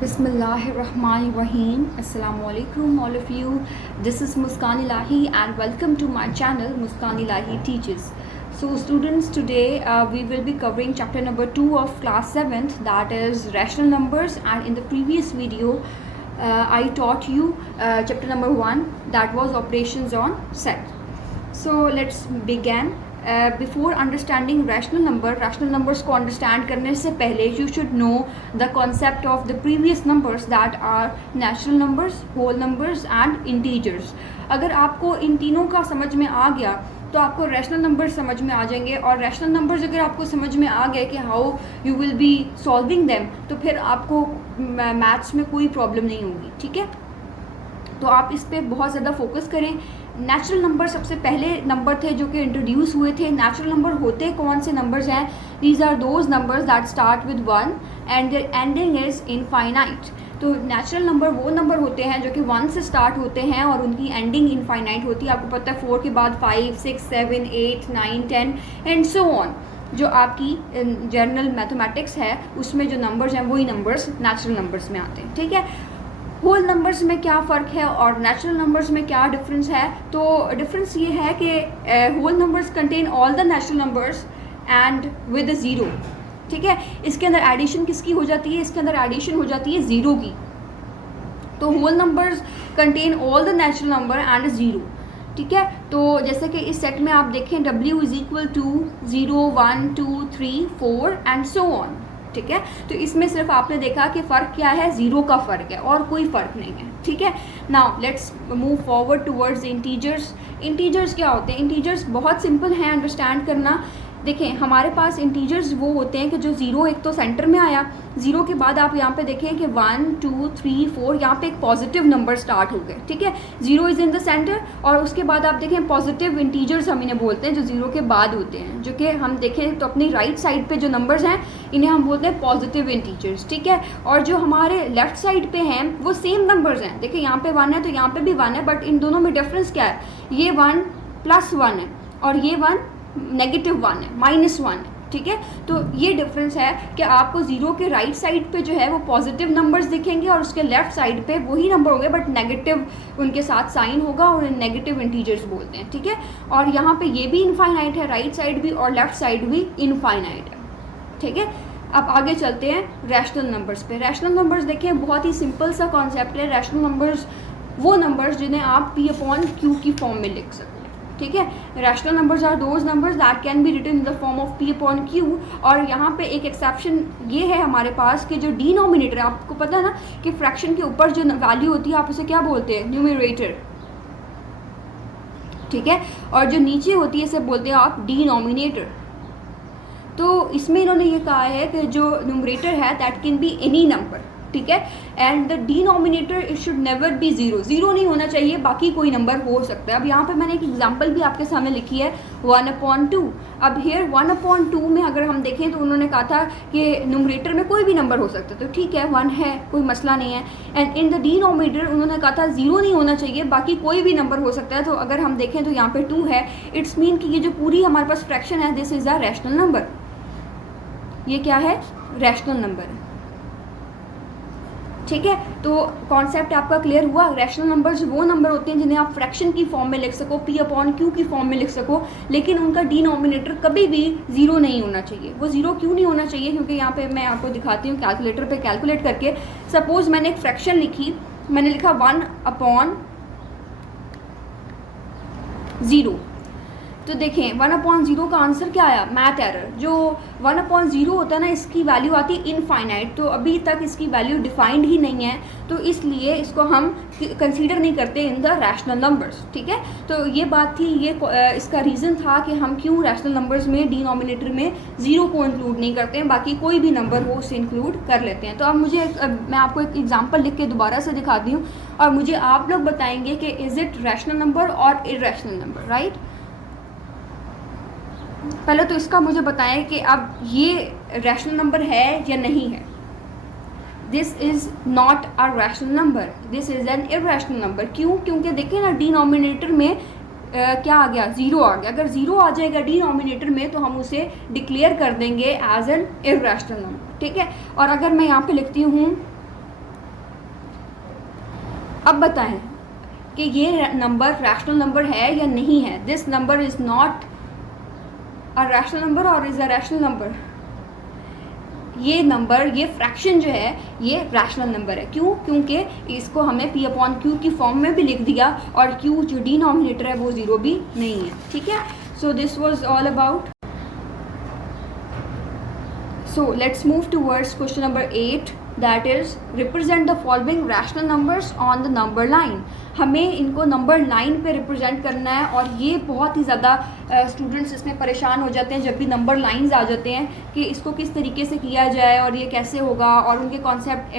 Bismillahirrahmanirrahim. Assalamu alaikum all of you. This is Muskan Ilahi and welcome to my channel Muskan Ilahi Teaches. So students, today we will be covering chapter number 2 of class 7th, that is rational numbers, and in the previous video I taught you chapter number 1, that was operations on set. So let's begin. Before understanding rational numbers को understand करने से पहले you should know the concept of the previous numbers, that are natural numbers, whole numbers and integers. अगर आपको इन तीनों का समझ में आ गया तो आपको रैशनल नंबर्स समझ में आ जाएंगे, और रैशनल नंबर्स अगर आपको समझ में आ गए कि how you will be solving them, तो फिर आपको मैथ्स में कोई प्रॉब्लम नहीं होगी. ठीक है, तो आप इस पर बहुत ज़्यादा फोकस करें. नेचुरल नंबर सबसे पहले नंबर थे जो कि इंट्रोड्यूस हुए थे. नेचुरल नंबर होते कौन से नंबर्स हैं? These are those numbers that start with 1 and their ending is infinite. तो नेचुरल नंबर वो नंबर होते हैं जो कि 1 से स्टार्ट होते हैं और उनकी एंडिंग इनफाइनाइट होती है. आपको पता है 4 के बाद 5, 6, 7, 8, 9, 10 एंड सो ऑन. जो आपकी जनरल मैथमेटिक्स है उसमें जो नंबर्स हैं वही नंबर्स नेचुरल नंबर्स में आते हैं. ठीक है, होल नंबर्स में क्या फ़र्क है और नेचुरल नंबर्स में क्या डिफरेंस है? तो डिफरेंस ये है कि whole numbers contain all the natural numbers and with a zero. ठीक है, इसके अंदर एडिशन किसकी हो जाती है? इसके अंदर एडिशन हो जाती है ज़ीरो की. तो whole numbers contain all the natural number and zero. ठीक है, तो जैसे कि इस सेट में आप देखें W is equal to 0, 1, 2, 3, 4 and so on. ठीक है, तो इसमें सिर्फ आपने देखा कि फ़र्क क्या है, ज़ीरो का फ़र्क है और कोई फ़र्क नहीं है. ठीक है, now let's move forward towards integers. Integers क्या होते हैं? इंटीजर्स बहुत सिंपल हैं अंडरस्टैंड करना. देखें, हमारे पास इंटीजर्स वो होते हैं कि जो ज़ीरो एक तो सेंटर में आया, ज़ीरो के बाद आप यहाँ पे देखें कि 1, 2, 3, 4 यहाँ पे एक पॉजिटिव नंबर स्टार्ट हो गए. ठीक है, zero is in the centre, और उसके बाद आप देखें पॉजिटिव इंटीजर्स हम इन्हें बोलते हैं जो ज़ीरो के बाद होते हैं, जो कि हम देखें तो अपनी राइट साइड पे जो नंबर्स हैं इन्हें हम बोलते हैं पॉजिटिव इंटीजर्स. ठीक है, और जो हमारे लेफ़्ट साइड पे हैं वो सेम नंबर्स हैं. देखिए यहाँ पे 1 है तो यहाँ पे भी 1 है, बट इन दोनों में डिफरेंस क्या है? ये 1 + 1 है और ये 1 -1 है, -1 है. ठीक है, तो ये डिफरेंस है कि आपको ज़ीरो के राइट साइड पे जो है वो पॉजिटिव नंबर्स दिखेंगे और उसके लेफ़्ट साइड पे वही नंबर होंगे बट नेगेटिव उनके साथ साइन होगा और नेगेटिव इंटीजर्स बोलते हैं. ठीक है, और यहाँ पे ये भी इनफाइनाइट है, राइट साइड भी और लेफ़्ट साइड भी इनफाइनाइट है. ठीक है, अब आगे चलते हैं रैशनल नंबर्स पे. रैशनल नंबर्स देखें, बहुत ही सिंपल सा कॉन्सेप्ट है. रैशनल नंबर्स वो नंबर्स जिन्हें आप P/Q की फॉर्म में लिख सकते हैं. ठीक है, rational numbers are those numbers that can be written in the form of P/Q. और यहाँ पे एक एक्सेप्शन ये है हमारे पास कि जो डिनोमिनेटर, आपको पता है ना कि फ्रैक्शन के ऊपर जो वैल्यू होती है आप उसे क्या बोलते हैं? न्यूमरेटर. ठीक है, और जो नीचे होती है इसे बोलते हैं आप डिनोमिनेटर. तो इसमें इन्होंने ये कहा है कि जो न्यूमरेटर है that can be any number. ठीक है, and the denominator it should never be zero. Zero नहीं होना चाहिए, बाकी कोई नंबर हो सकता है. अब यहाँ पे मैंने एक एग्जांपल भी आपके सामने लिखी है 1/2. अब हेयर 1/2 में अगर हम देखें तो उन्होंने कहा था कि न्यूमरेटर में कोई भी नंबर हो सकता है, तो ठीक है 1 है, कोई मसला नहीं है. एंड इन द डिनोमिनेटर उन्होंने कहा था ज़ीरो नहीं होना चाहिए, बाकी कोई भी नंबर हो सकता है. तो अगर हम देखें तो यहाँ पे 2 है, इट्स मीन कि ये जो पूरी हमारे पास फ्रैक्शन है this is a rational number. ये क्या है? रैशनल नंबर है. ठीक है, तो कॉन्सेप्ट आपका क्लियर हुआ. रैशनल नंबर्स वो नंबर होते हैं जिन्हें आप फ्रैक्शन की फॉर्म में लिख सको, P/Q की फॉर्म में लिख सको, लेकिन उनका डिनोमिनेटर कभी भी ज़ीरो नहीं होना चाहिए. वो ज़ीरो क्यों नहीं होना चाहिए? क्योंकि यहाँ पे मैं आपको दिखाती हूँ कैलकुलेटर पे कैलकुलेट करके. सपोज़ मैंने एक फ्रैक्शन लिखी, मैंने लिखा 1/0. तो देखें 1/0 का आंसर क्या आया? Math error. जो 1/0 होता है ना, इसकी वैल्यू आती है इनफाइनाइट. तो अभी तक इसकी वैल्यू डिफाइंड ही नहीं है, तो इसलिए इसको हम कंसीडर नहीं करते इन द रैशनल नंबर्स. ठीक है, तो ये बात थी. ये इसका रीज़न था कि हम क्यों रैशनल नंबर्स में डिनोमिनेटर में ज़ीरो को इंक्लूड नहीं करते हैं, बाकी कोई भी नंबर हो उसे इंक्लूड कर लेते हैं. तो अब मैं आपको एक एग्जाम्पल लिख के दोबारा से दिखाती हूँ और मुझे आप लोग बताएंगे कि इज़ इट रैशनल नंबर और इरैशनल नंबर. राइट, पहले तो इसका मुझे बताएं कि अब ये रैशनल नंबर है या नहीं है. This is not a rational number, this is an irrational number. क्यों? क्योंकि देखिए ना डिनोमिनेटर में क्या आ गया? ज़ीरो आ गया. अगर ज़ीरो आ जाएगा डिनोमिनेटर में तो हम उसे डिक्लेयर कर देंगे एज एन इरैशनल नंबर. ठीक है, और अगर मैं यहाँ पे लिखती हूँ अब बताएं कि ये नंबर रैशनल नंबर है या नहीं है. This number is not a rational number और इज़ अ रैशनल नंबर. ये नंबर, ये फ्रैक्शन जो है ये रैशनल नंबर है. क्यों? क्योंकि इसको हमें p अपॉन क्यू की फॉर्म में भी लिख दिया और q जो डिनोमिनेटर है वो ज़ीरो भी नहीं है. ठीक है. So this was all about. So let's move towards question number 8, that is represent the following rational numbers on the number line. हमें इनको नंबर लाइन पे रिप्रेजेंट करना है और ये बहुत ही ज़्यादा स्टूडेंट्स इसमें परेशान हो जाते हैं जब भी नंबर लाइंस आ जाते हैं कि इसको किस तरीके से किया जाए और ये कैसे होगा, और उनके कॉन्सेप्ट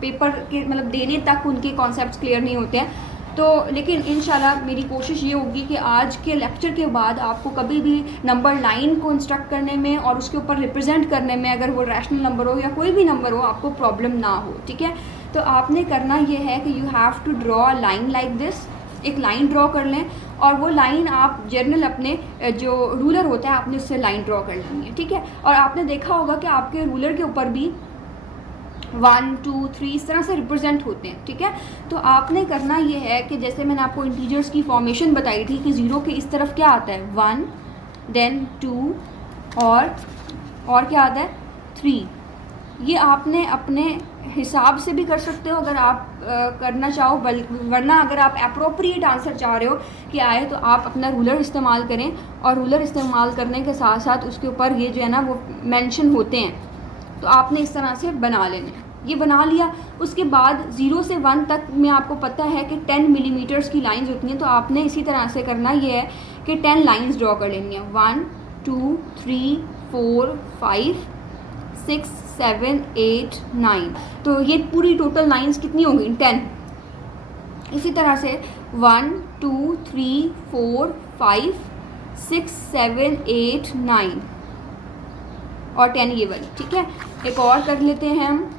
पेपर के मतलब देने तक उनके कॉन्सेप्ट्स क्लियर नहीं होते हैं. तो लेकिन इंशाल्लाह मेरी कोशिश ये होगी कि आज के लेक्चर के बाद आपको कभी भी नंबर लाइन को इंस्ट्रक्ट करने में और उसके ऊपर रिप्रेजेंट करने में, अगर वो रैशनल नंबर हो या कोई भी नंबर हो, आपको प्रॉब्लम ना हो. ठीक है. तो आपने करना ये है कि you have to draw a line like this. एक लाइन ड्रॉ कर लें और वो लाइन आप जर्नल अपने जो रूलर होता है आपने उससे लाइन ड्रॉ कर लेनी है. ठीक है. और आपने देखा होगा कि आपके रूलर के ऊपर भी 1 2 3 इस तरह से रिप्रेजेंट होते हैं. ठीक है. तो आपने करना ये है कि जैसे मैंने आपको इंटीजर्स की फॉर्मेशन बताई थी कि ज़ीरो के इस तरफ क्या आता है 1, देन 2 और क्या आता है 3. ये आपने अपने हिसाब से भी कर सकते हो अगर आप करना चाहो, वरना अगर आप अप्रोप्रिएट आंसर चाह रहे हो कि आए तो आप अपना रूलर इस्तेमाल करें. और रूलर इस्तेमाल करने के साथ साथ उसके ऊपर ये जो है ना वो मेंशन होते हैं, तो आपने इस तरह से बना लेना. ये बना लिया. उसके बाद 0 से 1 तक में आपको पता है कि 10 मिलीमीटर्स की लाइंस होती हैं. तो आपने इसी तरह से करना ये है कि 10 लाइंस ड्रॉ कर लेनी है. 1 2 3 4 5 6 7 8 9. तो ये पूरी टोटल लाइंस कितनी होंगी 10. इसी तरह से 1 2 3 4 5 6 7 8 9 और 10 ये वाली. ठीक है. एक और कर लेते हैं हम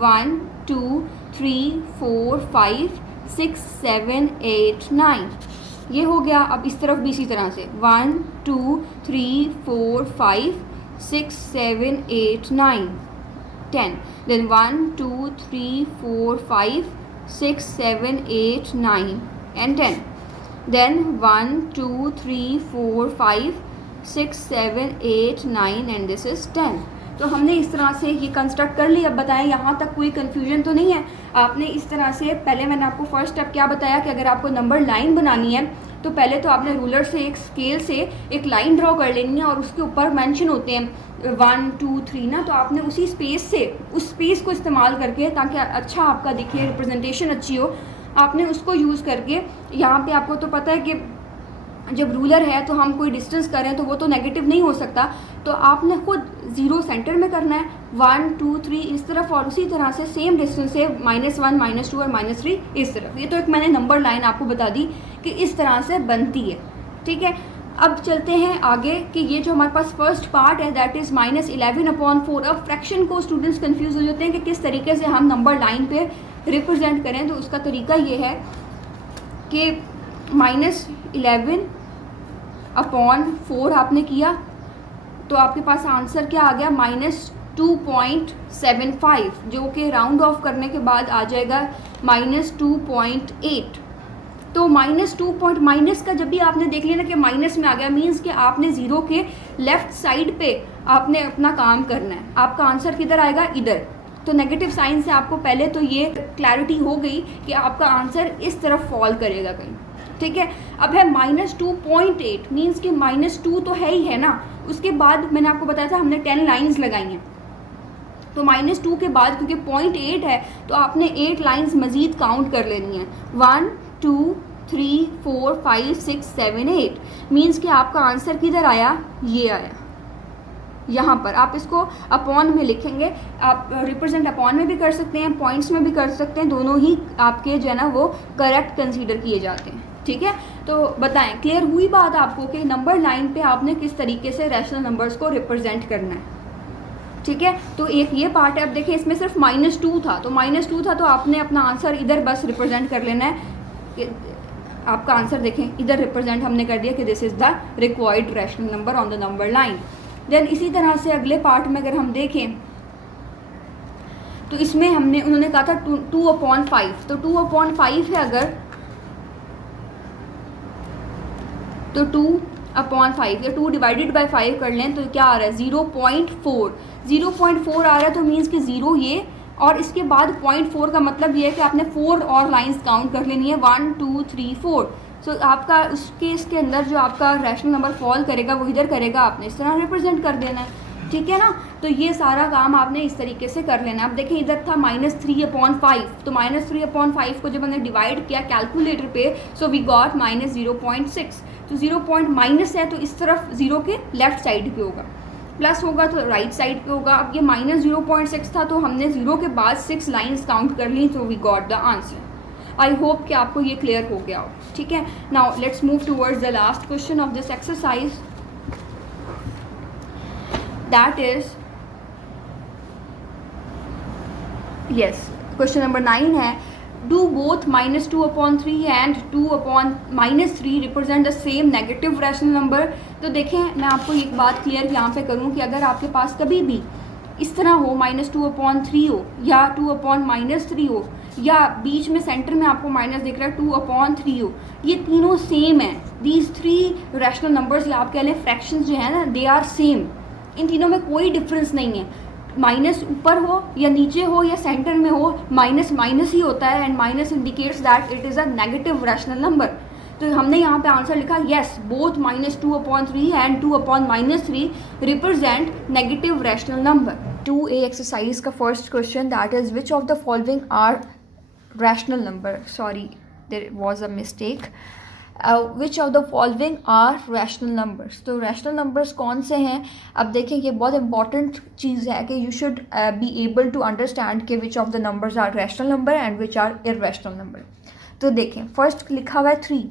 1 2 3 4 5 6 7 8 9. ये हो गया. अब इस तरफ भी इसी तरह से 1 2 3 4 5 6 7 8 9 10. Then 1 2 3 4 5 6 7 8 9 and 10. Then 1 2 3 4 5 6 7 8 9 and this is 10. तो हमने इस तरह से ये कंस्ट्रक्ट कर लिया. अब बताएं यहाँ तक कोई कन्फ्यूजन तो नहीं है. आपने इस तरह से, पहले मैंने आपको फर्स्ट स्टेप क्या बताया कि अगर आपको नंबर लाइन बनानी है तो पहले तो आपने रूलर से एक स्केल से एक लाइन ड्रॉ कर लेनी है और उसके ऊपर मेंशन होते हैं 1 2 3 ना. तो आपने उसी स्पेस से, उस स्पेस को इस्तेमाल करके, ताकि अच्छा आपका दिखे, रिप्रेजेंटेशन अच्छी हो, आपने उसको यूज़ करके यहाँ पे आपको तो पता है कि जब रूलर है तो हम कोई डिस्टेंस करें तो वो तो नेगेटिव नहीं हो सकता. तो आपने खुद 0 सेंटर में करना है, 1 2 3 इस तरफ, और उसी तरह से सेम डिस्टेंस से -1 -2 और -3 इस तरफ. ये तो एक मैंने नंबर लाइन आपको बता दी कि इस तरह से बनती है. ठीक है. अब चलते हैं आगे कि ये जो हमारे पास फर्स्ट पार्ट है दैट इज़ -11/4. अब फ्रैक्शन को स्टूडेंट्स कंफ्यूज हो जाते हैं कि किस तरीके से हम नंबर लाइन पे रिप्रेजेंट करें. तो उसका तरीका ये है कि -11/4 आपने किया तो आपके पास आंसर क्या आ गया -2.75, जो कि राउंड ऑफ करने के बाद आ जाएगा -2.8. तो माइनस का जब भी आपने देख लिया ना कि माइनस में आ गया, मीन्स कि आपने ज़ीरो के लेफ़्ट साइड पे आपने अपना काम करना है. आपका आंसर किधर आएगा? इधर. तो नेगेटिव साइन से आपको पहले तो ये क्लैरिटी हो गई कि आपका आंसर इस तरफ फॉल करेगा कहीं. ठीक है. अब है -2.8, मीन्स कि -2 तो है ही है ना. उसके बाद मैंने आपको बताया था हमने 10 लाइंस लगाई हैं. तो -2 के बाद क्योंकि 0.8 है तो आपने 8 लाइंस मज़ीद काउंट कर लेनी है. 1 2 3 4 5 6 7 8. मीन्स कि आपका आंसर किधर आया? ये आया यहाँ पर. आप इसको अपॉन में लिखेंगे. आप रिप्रेजेंट अपॉन में भी कर सकते हैं, पॉइंट्स में भी कर सकते हैं. दोनों ही आपके जो है ना वो करेक्ट कंसीडर किए जाते हैं. ठीक है. तो बताएं, क्लियर हुई बात आपको कि नंबर लाइन पे आपने किस तरीके से रैशनल नंबर्स को रिप्रेजेंट करना है. ठीक है. तो एक ये पार्ट है. अब देखिए इसमें सिर्फ -2 था, तो -2 था तो आपने अपना आंसर इधर बस रिप्रेजेंट कर लेना है. आपका आंसर देखें इधर रिप्रेजेंट हमने कर दिया कि this is the required rational number on the number line. Then इसी तरह से अगले पार्ट में अगर हम देखें तो इसमें उन्होंने कहा था 2/5, तो 2/5 है अगर, तो 2/5 या 2 डिवाइडेड बाई 5 कर लें तो क्या आ रहा है 0.4, 0.4 आ रहा है, तो मीन्स कि 0 ये, और इसके बाद 0.4 का मतलब ये है कि आपने 4 और लाइंस काउंट कर लेनी है, 1 2 3 4। सो आपका उस केस के अंदर जो आपका रैशनल नंबर फॉल करेगा वो इधर करेगा, आपने इस तरह रिप्रेजेंट कर देना है, ठीक है ना। तो ये सारा काम आपने इस तरीके से कर लेना है। अब देखें इधर था -3/5, तो -3/5 को जब हमने डिवाइड किया कैलकुलेटर पे, सो वी गॉट -0.6, तो 0 पॉइंट माइनस है तो इस तरफ 0 के लेफ्ट साइड पे होगा, प्लस होगा तो राइट साइड पे होगा। अब ये -0.6 था तो हमने 0 के बाद 6 लाइंस काउंट कर ली, तो we got the answer. I hope कि आपको ये क्लियर हो गया हो, ठीक है। Now let's move towards the last question of this exercise, that is yes question number 9 है, do both -2/3 and 2/-3 represent the same negative rational number. तो देखें मैं आपको एक बात क्लियर यहाँ पे करूँ कि अगर आपके पास कभी भी इस तरह हो -2/3 हो या 2/-3 हो या बीच में सेंटर में आपको माइनस दिख रहा है 2/3 हो, ये तीनों सेम है। दीज 3 रैशनल नंबर्स या आप कह लें फ्रैक्शंस जो है ना, दे आर सेम, इन तीनों में कोई डिफरेंस नहीं है। माइनस ऊपर हो या नीचे हो या सेंटर में हो, माइनस माइनस ही होता है, and minus indicates that it is a negative rational number. तो हमने यहाँ पे आंसर लिखा yes, both -2/3 and 2/-3 represent negative rational number. 2A exercise का first question, that is which of the following are rational number, sorry there was a mistake, which of the following are rational numbers. तो rational numbers कौन से हैं, अब देखें ये बहुत important चीज़ है कि you should be able to understand कि which of the numbers are rational number and which are irrational number. तो देखें फर्स्ट लिखा हुआ है 3,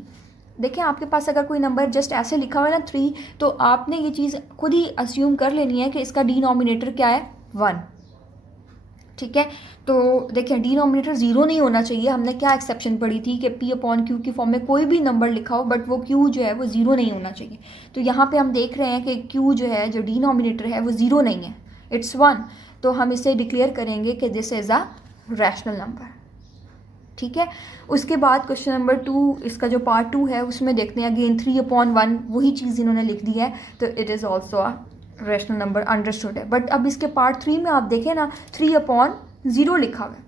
देखें आपके पास अगर कोई नंबर जस्ट ऐसे लिखा हुआ है ना 3, तो आपने ये चीज़ खुद ही अस्यूम कर लेनी है कि इसका डिनोमिनेटर क्या है 1, ठीक है। तो देखिए डिनोमिनेटर 0 नहीं होना चाहिए, हमने क्या एक्सेप्शन पढ़ी थी कि P/Q की फॉर्म में कोई भी नंबर लिखा हो बट वो Q जो है वो 0 नहीं होना चाहिए। तो यहाँ पे हम देख रहे हैं कि Q जो है जो डिनोमिनेटर है वो 0 नहीं है, इट्स 1, तो हम इसे डिक्लेयर करेंगे कि this is a rational number, ठीक है। उसके बाद क्वेश्चन नंबर 2, इसका जो पार्ट 2 है उसमें देखते हैं अगेन 3/1 वही चीज़ इन्होंने लिख दी है, तो it is also a rational number, understood है। बट अब इसके पार्ट 3 में आप देखें ना 3/0 लिखा हुआ है,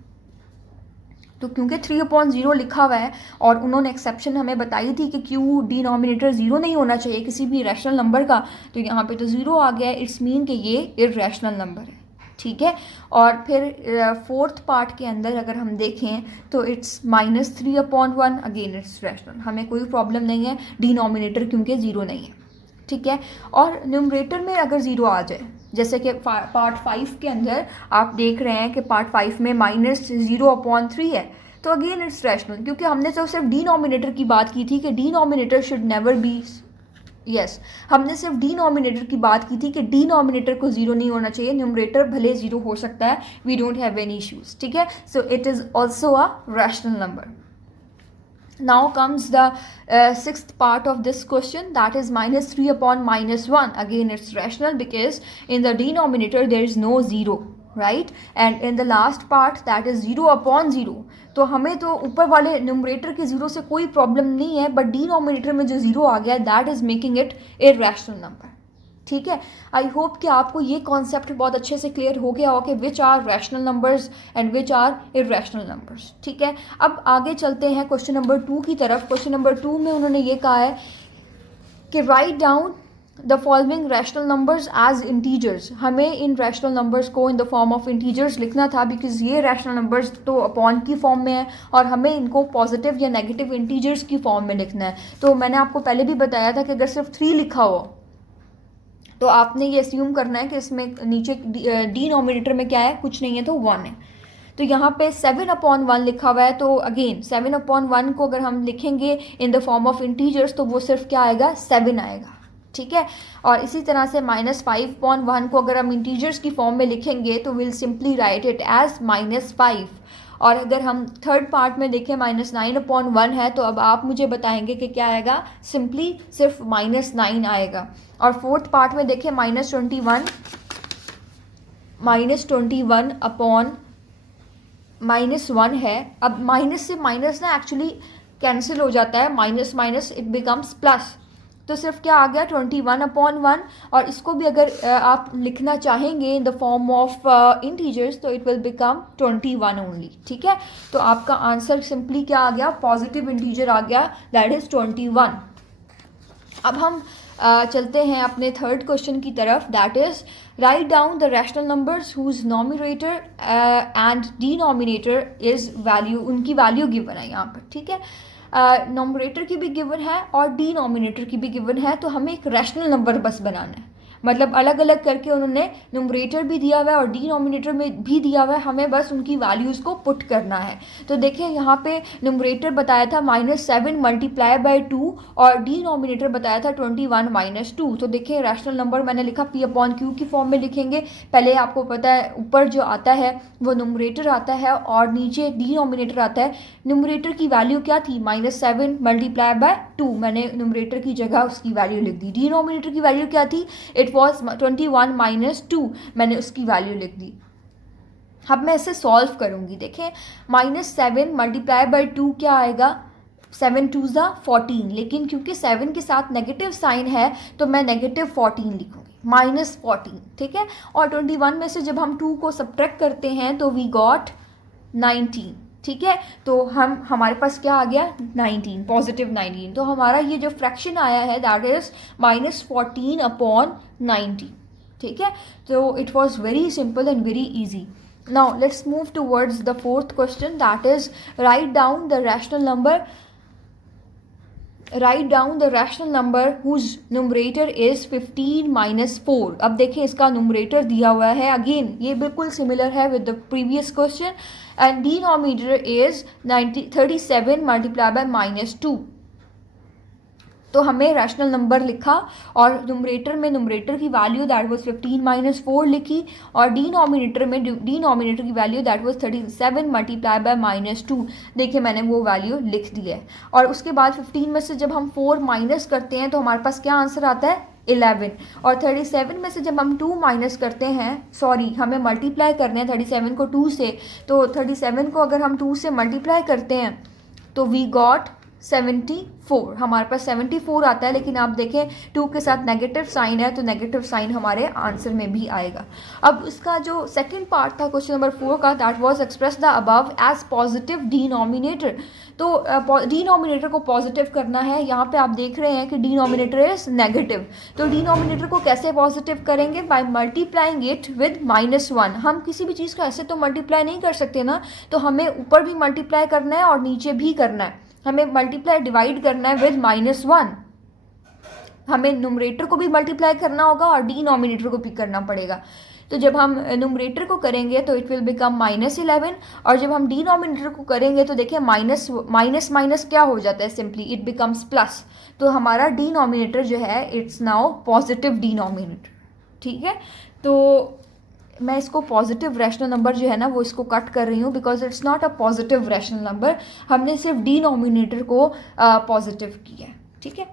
तो क्योंकि 3/0 लिखा हुआ है और उन्होंने एक्सेप्शन हमें बताई थी कि Q डिनोमिनेटर 0 नहीं होना चाहिए किसी भी रैशनल नंबर का, तो यहाँ पे तो 0 आ गया है, इट्स मीन कि ये इररेशनल नंबर है, ठीक है। और फिर फोर्थ पार्ट के अंदर अगर हम देखें तो इट्स -3/1, अगेन इट्स रैशनल, हमें कोई प्रॉब्लम नहीं है डिनोमिनेटर क्योंकि 0 नहीं है, ठीक है। और न्यूमरेटर में अगर 0 आ जाए, जैसे कि पार्ट 5 के अंदर आप देख रहे हैं कि पार्ट 5 में -0/3 है, तो अगेन इट्स रैशनल, क्योंकि हमने तो सिर्फ डिनोमिनेटर की बात की थी कि denominator should never be, yes हमने सिर्फ डिनोमिनेटर की बात की थी कि डिनोमिनेटर को 0 नहीं होना चाहिए, न्यूमरेटर भले 0 हो सकता है, we don't have any issues, ठीक है। So it is also a rational number. Now comes the sixth part of this question, that is -3/-1. Again it's rational because in the denominator there is no 0, right, and in the last part that is 0/0। तो हमें तो ऊपर वाले numerator के 0 से कोई problem नहीं है, बट डिनोमिनेटर में जो 0 आ गया that is making it irrational number, ठीक है। आई होप कि आपको ये कॉन्सेप्ट बहुत अच्छे से क्लियर हो गया हो कि which are rational numbers and which are irrational numbers, ठीक है। अब आगे चलते हैं क्वेश्चन नंबर 2 की तरफ। क्वेश्चन नंबर 2 में उन्होंने ये कहा है कि write down the following rational numbers as integers. हमें इन रैशनल नंबर्स को in the form of integers लिखना था, बिकॉज ये रैशनल नंबर्स तो अपॉन की फॉर्म में है और हमें इनको पॉजिटिव या नेगेटिव इंटीजर्स की फॉर्म में लिखना है। तो मैंने आपको पहले भी बताया था कि अगर सिर्फ 3 लिखा हो तो आपने ये अस्यूम करना है कि इसमें नीचे डिनोमिनेटर में क्या है, कुछ नहीं है, तो 1 है। तो यहाँ पे 7/1 लिखा हुआ है, तो अगेन 7/1 को अगर हम लिखेंगे इन द फॉर्म ऑफ इंटीजर्स तो वो सिर्फ क्या आएगा, 7 आएगा, ठीक है। और इसी तरह से -5/1 को अगर हम इंटीजर्स की फॉर्म में लिखेंगे तो will simply write it as -5। और अगर हम थर्ड पार्ट में देखें -9/1 है, तो अब आप मुझे बताएंगे कि क्या आएगा, सिंपली सिर्फ -9 आएगा। और फोर्थ पार्ट में देखें -21/9 -1 है। अब माइनस से माइनस ना एक्चुअली कैंसिल हो जाता है, minus minus it becomes plus, तो सिर्फ क्या आ गया 21/1। और इसको भी अगर आप लिखना चाहेंगे इन द फॉर्म ऑफ इंटीजर्स तो इट विल बिकम 21 ओनली। ठीक है, तो आपका आंसर सिंपली क्या आ गया, पॉजिटिव इंटीजर आ गया, दैट इज़ 21। अब हम चलते हैं अपने थर्ड क्वेश्चन की तरफ, that is write down the rational numbers whose nominator and denominator is value, उनकी वैल्यू गिवन है यहाँ पर। ठीक है, नॉमिनेटर की भी गिवन है और डिनोमिनेटर की भी गिवन है, तो हमें एक रैशनल नंबर बस बनाना है, मतलब अलग अलग करके उन्होंने न्यूमरेटर भी दिया हुआ है और डिनोमिनेटर में भी दिया हुआ है, हमें बस उनकी वैल्यूज़ को पुट करना है। तो देखिए यहाँ पे न्यूमरेटर बताया था -7 मल्टीप्लाई बाय 2 और डिनोमिनेटर बताया था 21 - 2। तो देखिए रैशनल नंबर मैंने लिखा P/Q की फॉर्म में लिखेंगे। पहले आपको पता है ऊपर जो आता है वो न्यूमरेटर आता है और नीचे डिनोमिनेटर आता है। न्यूमरेटर की वैल्यू क्या थी, -7 मल्टीप्लाई बाय 2, मैंने न्यूमरेटर की जगह उसकी वैल्यू लिख दी। डिनोमिनेटर की वैल्यू क्या थी, इट वॉज 21 - 2, मैंने उसकी वैल्यू लिख दी। अब मैं इसे सॉल्व करूँगी। देखें -7 मल्टीप्लाई बाय 2 क्या आएगा, 7 2 ज़ा 14, लेकिन क्योंकि 7 के साथ नेगेटिव साइन है तो मैं -14 लिखूँगी, -14। ठीक है, और 21 में से जब हम 2 को सब्ट्रैक्ट करते हैं तो वी गॉट 19। ठीक है, तो हमारे पास क्या आ गया, 19, पॉजिटिव 19। तो हमारा ये जो फ्रैक्शन आया है दैट इज़ -14/90। ठीक है, तो it was very simple and very easy. Now let's move towards the fourth question, that is write down the rational number, write down the rational number whose numerator is 15 - 4। अब देखें इसका numerator दिया हुआ है, again ये बिल्कुल similar है with the previous question, and denominator is 37 multiply by -2। तो हमें रैशनल नंबर लिखा और न्यूमरेटर में न्यूमरेटर की वैल्यू दैट वाज 15 - 4 लिखी, और डिनोमिनेटर में डिनोमिनेटर की value that was 37 multiply by -2। देखिए मैंने वो वैल्यू लिख दी है। और उसके बाद 15 में से जब हम 4 माइनस करते हैं तो हमारे पास क्या आंसर आता है, 11। और 37 में से जब हम 2 माइनस करते हैं, सॉरी हमें मल्टीप्लाई करने हैं 37 को 2 से, तो 37 को अगर हम 2 से मल्टीप्लाई करते हैं तो वी गॉट 74, हमारे पास 74 आता है। लेकिन आप देखें 2 के साथ नेगेटिव साइन है तो नेगेटिव साइन हमारे आंसर में भी आएगा। अब इसका जो सेकंड पार्ट था क्वेश्चन नंबर 4 का, that was express the above as positive denominator. तो डिनोमिनेटर को पॉजिटिव करना है, यहाँ पे आप देख रहे हैं कि डिनोमिनेटर इज नेगेटिव, तो डिनोमिनेटर को कैसे पॉजिटिव करेंगे, बाय मल्टीप्लाइंग इट विद -1। हम किसी भी चीज़ का ऐसे तो मल्टीप्लाई नहीं कर सकते ना, तो हमें ऊपर भी मल्टीप्लाई करना है और नीचे भी करना है, हमें मल्टीप्लाई डिवाइड करना है विद -1। हमें न्यूमरेटर को भी मल्टीप्लाई करना होगा और डिनोमिनेटर को भी करना पड़ेगा। तो जब हम न्यूमरेटर को करेंगे तो इट विल बिकम -11, और जब हम डिनोमिनेटर को करेंगे तो देखिए माइनस माइनस क्या हो जाता है, सिंपली इट बिकम्स प्लस। तो हमारा डिनोमिनेटर जो है इट्स नाउ पॉजिटिव डिनोमिनेटर। ठीक है, तो मैं इसको पॉजिटिव रैशनल नंबर जो है ना वो इसको कट कर रही हूँ, because it's not a positive rational number, हमने सिर्फ डिनोमिनेटर को पॉजिटिव किया है। ठीक है,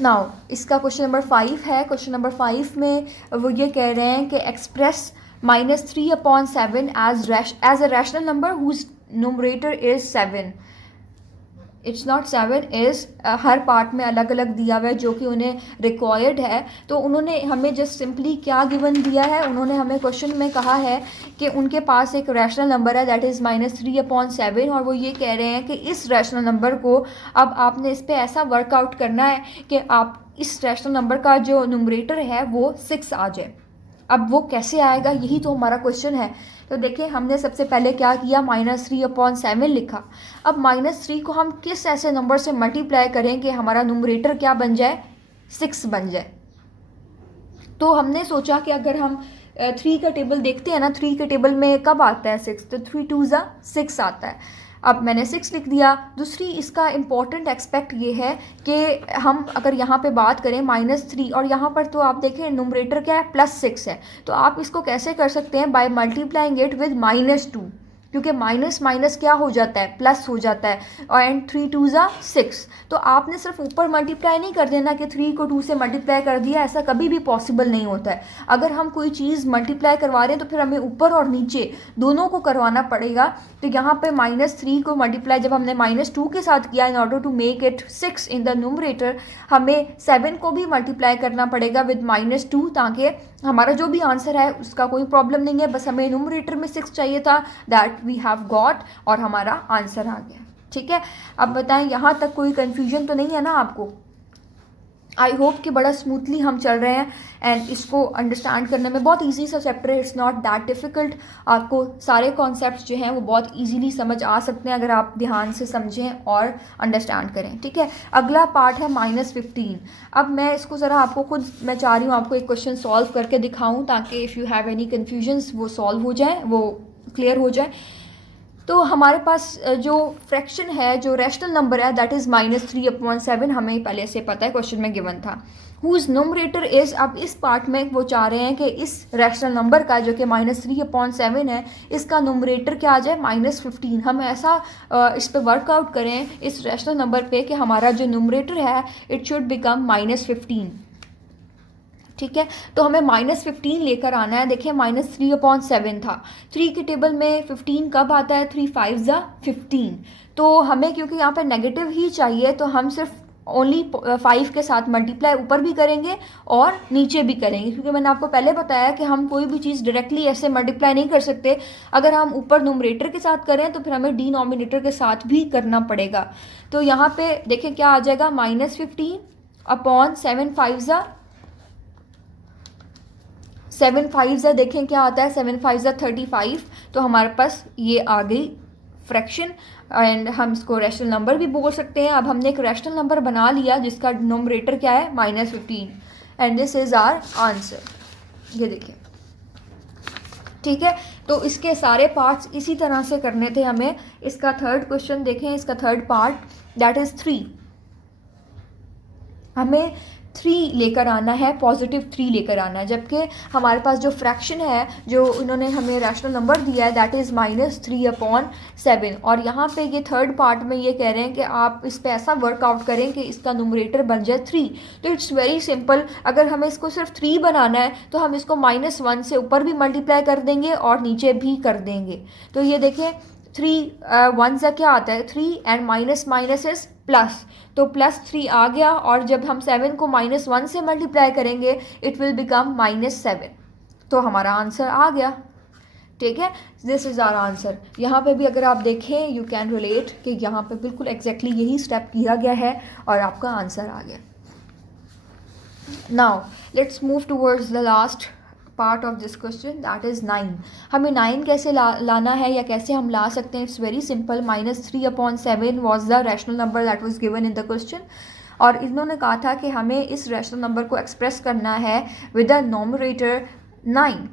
नाउ इसका क्वेश्चन नंबर 5 है। क्वेश्चन नंबर 5 में वो ये कह रहे हैं कि express -3/7 as a rational number whose numerator is 7। It's not 7 is, हर पार्ट में अलग अलग दिया हुआ है जो कि उन्हें रिक्वायर्ड है। तो उन्होंने हमें जस्ट सिंपली क्या गिवन दिया है, उन्होंने हमें क्वेश्चन में कहा है कि उनके पास एक रैशनल नंबर है दैट इज़ -3/7, और वो ये कह रहे हैं कि इस रैशनल नंबर को अब आपने इस पर ऐसा वर्कआउट करना है कि आप इस रैशनल नंबर का जो न्यूमरेटर है वो 6 आ जाए। अब वो कैसे आएगा, यही तो हमारा क्वेश्चन है। तो देखिए हमने सबसे पहले क्या किया, -3/7 लिखा। अब -3 को हम किस ऐसे नंबर से मल्टीप्लाई करें कि हमारा न्यूमरेटर क्या बन जाए, 6 बन जाए। तो हमने सोचा कि अगर हम 3 का टेबल देखते हैं ना, 3 के टेबल में कब आता है 6, तो 3 2 ज़ा 6 आता है। अब मैंने 6 लिख दिया। दूसरी इसका इम्पॉर्टेंट एस्पेक्ट ये है कि हम अगर यहाँ पे बात करें -3, और यहाँ पर तो आप देखें न्यूमरेटर क्या है, +6 है, तो आप इसको कैसे कर सकते हैं, बाय मल्टीप्लाइंग इट विद -2। क्योंकि माइनस माइनस क्या हो जाता है, प्लस हो जाता है, और एंड 3 2 ज़ा 6। तो आपने सिर्फ ऊपर मल्टीप्लाई नहीं कर देना कि 3 को 2 से मल्टीप्लाई कर दिया, ऐसा कभी भी पॉसिबल नहीं होता है। अगर हम कोई चीज़ मल्टीप्लाई करवा रहे हैं तो फिर हमें ऊपर और नीचे दोनों को करवाना पड़ेगा। तो यहाँ पे -3 को मल्टीप्लाई जब हमने -2 के साथ किया, in order to make it 6 in the numerator, हमें 7 को भी मल्टीप्लाई करना पड़ेगा विद -2, ताकि हमारा जो भी आंसर है उसका कोई प्रॉब्लम नहीं है, बस हमें न्यूमरेटर में 6 चाहिए था, दैट वी हैव गॉट, और हमारा आंसर आ गया। ठीक है, अब बताएं यहाँ तक कोई कन्फ्यूजन तो नहीं है ना आपको? आई होप कि बड़ा स्मूथली हम चल रहे हैं, एंड इसको अंडरस्टैंड करने में बहुत इजी सा चैप्टर है, इट्स नॉट दैट डिफ़िकल्ट। आपको सारे कॉन्सेप्ट्स जो हैं वो बहुत इजीली समझ आ सकते हैं अगर आप ध्यान से समझें और अंडरस्टैंड करें। ठीक है, अगला पार्ट है -15। अब मैं इसको ज़रा आपको खुद, मैं चाह रही हूँ आपको एक क्वेश्चन सॉल्व करके दिखाऊँ, ताकि if you have any confusions वो सॉल्व हो जाए, वो क्लियर हो जाए। तो हमारे पास जो फ्रैक्शन है, जो रैशनल नंबर है, दैट इज़ -3/7, हमें पहले से पता है, क्वेश्चन में गिवन था। हुज नोमरेटर इज़, अब इस पार्ट में वो चाह रहे हैं कि इस रैशनल नंबर का जो कि -3/7 है, इसका नोमरेटर क्या आ जाए, -15। हम ऐसा इस पर वर्कआउट करें इस रैशनल नंबर पे कि हमारा जो नोमरेटर है इट शुड बिकम -15। ठीक है, तो हमें -15 लेकर आना है। देखिए -3/7 था, 3 के टेबल में 15 कब आता है, 3 5 ज़ा 15। तो हमें क्योंकि यहाँ पे नेगेटिव ही चाहिए, तो हम सिर्फ ओनली 5 के साथ मल्टीप्लाई ऊपर भी करेंगे और नीचे भी करेंगे, क्योंकि मैंने आपको पहले बताया कि हम कोई भी चीज़ डायरेक्टली ऐसे मल्टीप्लाई नहीं कर सकते। अगर हम ऊपर न्यूमरेटर के साथ करें तो फिर हमें डिनोमिनेटर के साथ भी करना पड़ेगा। तो यहाँ पे देखिए क्या आ जाएगा, -15/7 5 ज़ा 7 5 ज़ा, देखें क्या आता है, 7 5 ज़ा 35। तो हमारे पास ये आ गई फ्रैक्शन, एंड हम इसको रैशनल नंबर भी बोल सकते हैं। अब हमने एक रैशनल नंबर बना लिया जिसका नोमरेटर क्या है, -15, and this is our answer. ये देखिए, ठीक है, तो इसके सारे पार्ट्स इसी तरह से करने थे हमें। इसका थर्ड क्वेश्चन देखें, इसका थर्ड पार्ट, दैट इज़ 3। हमें 3 लेकर आना है, +3 लेकर आना है, जबकि हमारे पास जो फ्रैक्शन है, जो उन्होंने हमें रैशनल नंबर दिया है, दैट इज़ -3/7। और यहाँ पे ये थर्ड पार्ट में ये कह रहे हैं कि आप इस पे ऐसा वर्कआउट करें कि इसका नोमरेटर बन जाए 3। तो इट्स वेरी सिंपल, अगर हमें इसको सिर्फ 3 बनाना है तो हम इसको -1 से ऊपर भी मल्टीप्लाई कर देंगे और नीचे भी कर देंगे। तो ये देखें, 3 1 सा क्या आता है, 3, and minus minus is plus, तो +3 आ गया, और जब हम 7 को -1 से मल्टीप्लाई करेंगे इट विल बिकम -7। तो हमारा आंसर आ गया। ठीक है, दिस इज़ आवर आंसर। यहाँ पे भी अगर आप देखें, यू कैन रिलेट कि यहाँ पे बिल्कुल एग्जैक्टली यही स्टेप किया गया है और आपका आंसर आ गया। Now let's move towards the last part of this question, that is 9। हमें 9 कैसे लाना है या कैसे हम ला सकते हैं, it's very simple. -3/7 was the rational number that was given in the question, और इन्होंने कहा था कि हमें इस रैशनल नंबर को एक्सप्रेस करना है विद द नोमरेटर 9।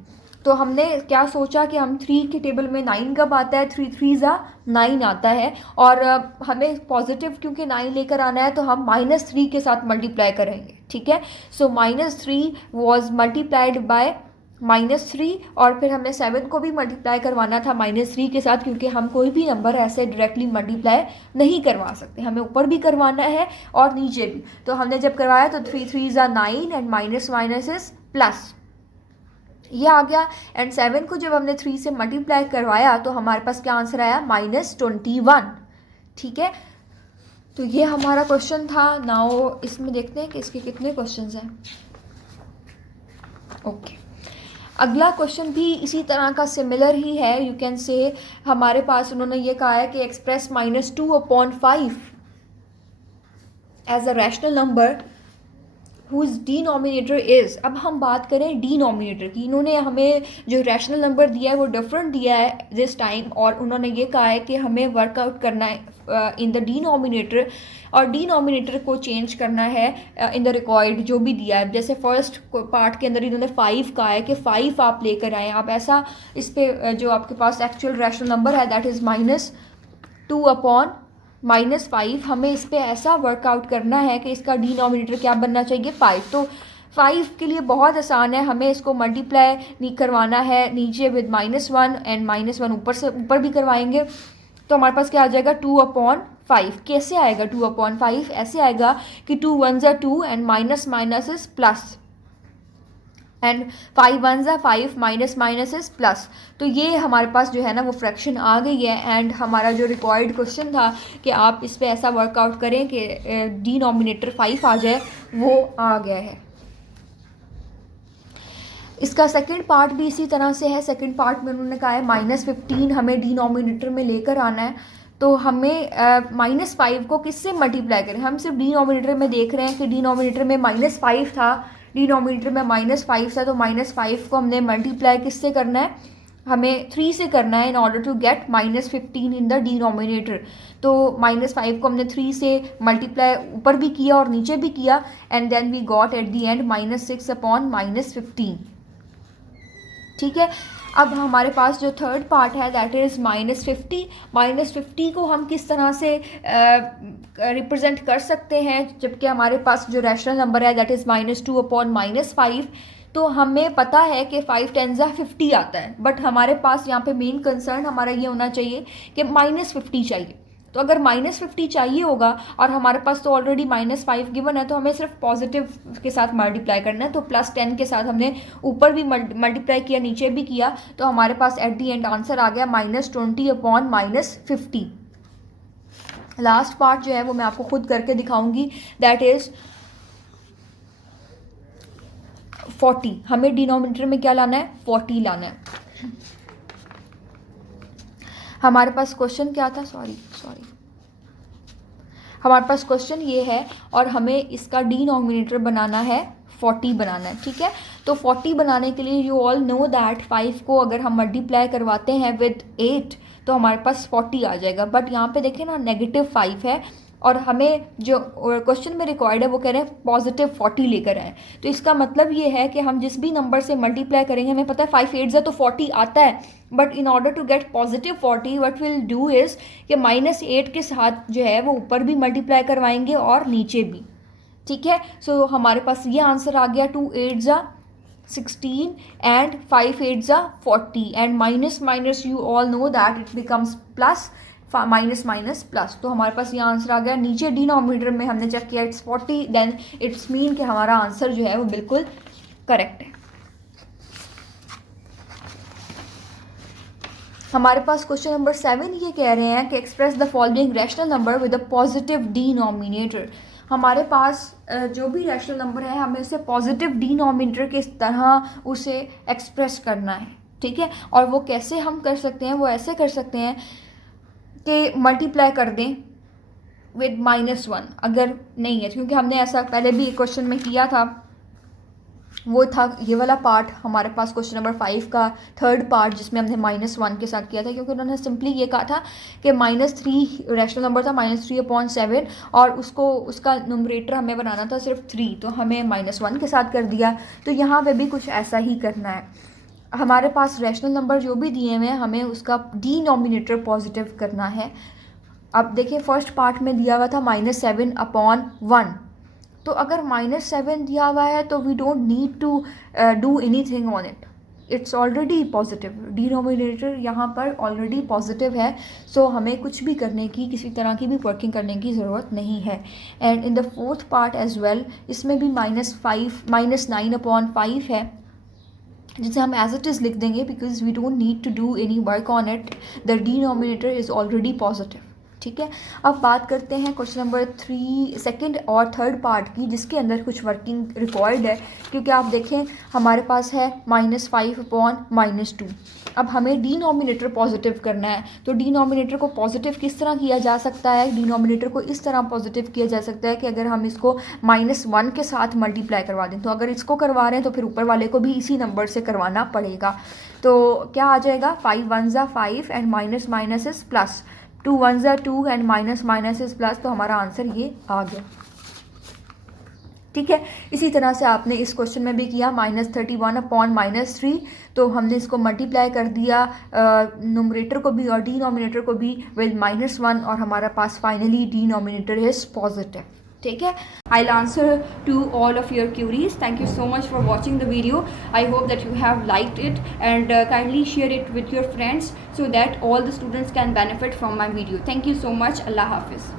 तो हमने क्या सोचा कि हम 3 के टेबल में 9 कब आता है, 3 3 ज़ा 9 आता है, और हमें पॉजिटिव क्योंकि 9 लेकर आना है तो हम -3 के साथ मल्टीप्लाई करेंगे। ठीक है, सो -3 वॉज मल्टीप्लाइड बाय -3, और फिर हमने 7 को भी मल्टीप्लाई करवाना था -3 के साथ, क्योंकि हम कोई भी नंबर ऐसे डायरेक्टली मल्टीप्लाई नहीं करवा सकते, हमें ऊपर भी करवाना है और नीचे भी। तो हमने जब करवाया तो 3 3 ज़ा 9, and minus minus is plus, ये आ गया। एंड 7 को जब हमने 3 से मल्टीप्लाई करवाया तो हमारे पास क्या आंसर आया, -21। ठीक है, तो ये हमारा क्वेश्चन था। नाउ इसमें देखते हैं कि इसके कितने क्वेश्चंस हैं। ओके, अगला क्वेश्चन भी इसी तरह का सिमिलर ही है, यू कैन से। हमारे पास उन्होंने ये कहा है कि express -2/5 as a rational number whose denominator is. अब हम बात करें डिनोमिनेटर की, इन्होंने हमें जो रैशनल नंबर दिया है वो डिफरेंट दिया है दिस टाइम, और उन्होंने ये कहा है कि हमें वर्कआउट करना है इन द डिनोमिनेटर, और डिनोमिनेटर को चेंज करना है इन द रिकॉर्ड जो भी दिया है। जैसे फर्स्ट पार्ट के अंदर इन्होंने 5 कहा है कि 5 आप लेकर आएँ, आप ऐसा इस पर जो आपके पास एक्चुअल रैशनल नंबर है दैट इज़ -2/-5, हमें इस पर ऐसा वर्कआउट करना है कि इसका डिनोमिनेटर क्या बनना चाहिए, 5। तो 5 के लिए बहुत आसान है, हमें इसको मल्टीप्लाई नहीं करवाना है नीचे विद -1 एंड -1 ऊपर से ऊपर भी करवाएंगे, तो हमारे पास क्या आ जाएगा 2/5। कैसे आएगा 2/5? ऐसे आएगा कि 2 1s are 2 and minus minus is plus and 5 1s are 5 minus minus is plus. तो ये हमारे पास जो है ना वो फ्रैक्शन आ गई है। एंड हमारा जो रिक्वायर्ड क्वेश्चन था कि आप इस पे ऐसा वर्कआउट करें कि डिनोमिनेटर 5 आ जाए, वो आ गया है। इसका सेकंड पार्ट भी इसी तरह से है। सेकंड पार्ट में उन्होंने कहा है -15 हमें डिनोमिनेटर में लेकर आना है, तो हमें -5 को किससे मल्टीप्लाई करें। हम सिर्फ डिनोमिनेटर में देख रहे हैं कि डिनोमिनेटर में -5 था, डिनोमिनेटर में -5 था, तो -5 को हमने मल्टीप्लाई किससे करना है, हमें 3 से करना है in order to get -15 in the denominator. तो -5 को हमने 3 से मल्टीप्लाई ऊपर भी किया और नीचे भी किया, and then we got at the end -6/-15। ठीक है। अब हमारे पास जो थर्ड पार्ट है दैट इज़ -50। -50 को हम किस तरह से रिप्रेजेंट कर सकते हैं, जबकि हमारे पास जो रैशनल नंबर है दैट इज़ -2/-5। तो हमें पता है कि 5 10s are 50 आता है, बट हमारे पास यहाँ पे मेन कंसर्न हमारा ये होना चाहिए कि -50 चाहिए। तो अगर -50 चाहिए होगा और हमारे पास तो ऑलरेडी -5 गिवन है, तो हमें सिर्फ पॉजिटिव के साथ मल्टीप्लाई करना है। तो +10 के साथ हमने ऊपर भी मल्टीप्लाई किया, नीचे भी किया, तो हमारे पास एट दी एंड आंसर आ गया -20/-50। लास्ट पार्ट जो है वो मैं आपको खुद करके दिखाऊंगी, दैट इज़ 40। हमें डिनोमिनेटर में क्या लाना है, 40 लाना है। हमारे पास क्वेश्चन क्या था, सॉरी हमारे पास क्वेश्चन ये है और हमें इसका डिनोमिनेटर बनाना है 40 बनाना है। ठीक है। तो 40 बनाने के लिए यू ऑल नो दैट 5 को अगर हम मल्टीप्लाई करवाते हैं विद 8 तो हमारे पास 40 आ जाएगा। बट यहाँ पे देखें ना -5 है और हमें जो क्वेश्चन में रिक्वायर्ड है वो कह रहे हैं +40 लेकर आए। तो इसका मतलब ये है कि हम जिस भी नंबर से मल्टीप्लाई करेंगे, हमें पता है 5 8s है तो 40 आता है, but in order to get +40 what will do is कि -8 के साथ जो है वो ऊपर भी मल्टीप्लाई करवाएंगे और नीचे भी। ठीक है। सो हमारे पास ये आंसर आ गया 2 8s are 16 and 5 8s are 40 and minus minus you all know that it becomes plus, minus minus plus. तो हमारे पास ये आंसर आ गया। नीचे डिनोमिनेटर में हमने चेक किया इट्स 40, देन इट्स मीन कि हमारा आंसर जो है वो बिल्कुल करेक्ट है। हमारे पास क्वेश्चन नंबर 7 ये कह रहे हैं कि express the following rational number with a positive denominator. हमारे पास जो भी रैशनल नंबर है हमें उसे पॉजिटिव डिनोमिनेटर के तरह उसे एक्सप्रेस करना है। ठीक है। और वो कैसे हम कर सकते हैं, वो ऐसे कर सकते हैं कि मल्टीप्लाई कर दें विद -1 अगर नहीं है, क्योंकि हमने ऐसा पहले भी एक क्वेश्चन में किया था। वो था ये वाला पार्ट हमारे पास क्वेश्चन नंबर 5 का थर्ड पार्ट, जिसमें हमने -1 के साथ किया था, क्योंकि उन्होंने सिंपली ये कहा था कि -3 रैशनल नंबर था, -3/7 और उसका न्यूमरेटर हमें बनाना था सिर्फ 3, तो हमें -1 के साथ कर दिया। तो यहाँ पे भी कुछ ऐसा ही करना है। हमारे पास रैशनल नंबर जो भी दिए हुए हैं हमें उसका डिनोमिनेटर पॉजिटिव करना है। अब देखिए फर्स्ट पार्ट में दिया हुआ था -7/1, तो अगर -7 दिया हुआ है तो we don't need to do anything on it, it's already positive. Denominator यहाँ पर ऑलरेडी पॉजिटिव है, सो हमें कुछ भी करने की, किसी तरह की भी वर्किंग करने की ज़रूरत नहीं है। And in the fourth part as well, इसमें भी -9/5 है, जिसे हम एज इट इज़ लिख देंगे because we don't need to do any work on it, the denominator is already positive. ठीक है। अब बात करते हैं क्वेश्चन नंबर 3 सेकंड और थर्ड पार्ट की, जिसके अंदर कुछ वर्किंग रिक्वायर्ड है, क्योंकि आप देखें हमारे पास है -5/-2। अब हमें डिनोमिनेटर पॉजिटिव करना है, तो डिनोमिनेटर को पॉजिटिव किस तरह किया जा सकता है, डिनोमिनेटर को इस तरह पॉजिटिव किया जा सकता है कि अगर हम इसको -1 के साथ मल्टीप्लाई करवा दें, तो अगर इसको करवा रहे हैं तो फिर ऊपर वाले को भी इसी नंबर से करवाना पड़ेगा। तो क्या आ जाएगा, 5 1s are 5 and minus minus is plus, 2 1s are 2 and minus minus is plus, तो हमारा आंसर ये आ गया। ठीक है। इसी तरह से आपने इस क्वेश्चन में भी किया -31/-3, तो हमने इसको मल्टीप्लाई कर दिया न्यूमरेटर को भी और डिनोमिनेटर को भी विद -1 और हमारा पास फाइनली डिनोमिनेटर इज पॉजिटिव। ठीक है. I'll answer to all of your queries. Thank you so much for watching the video. I hope that you have liked it, and kindly share it with your friends so that all the students can benefit from my video. Thank you so much. Allah Hafiz.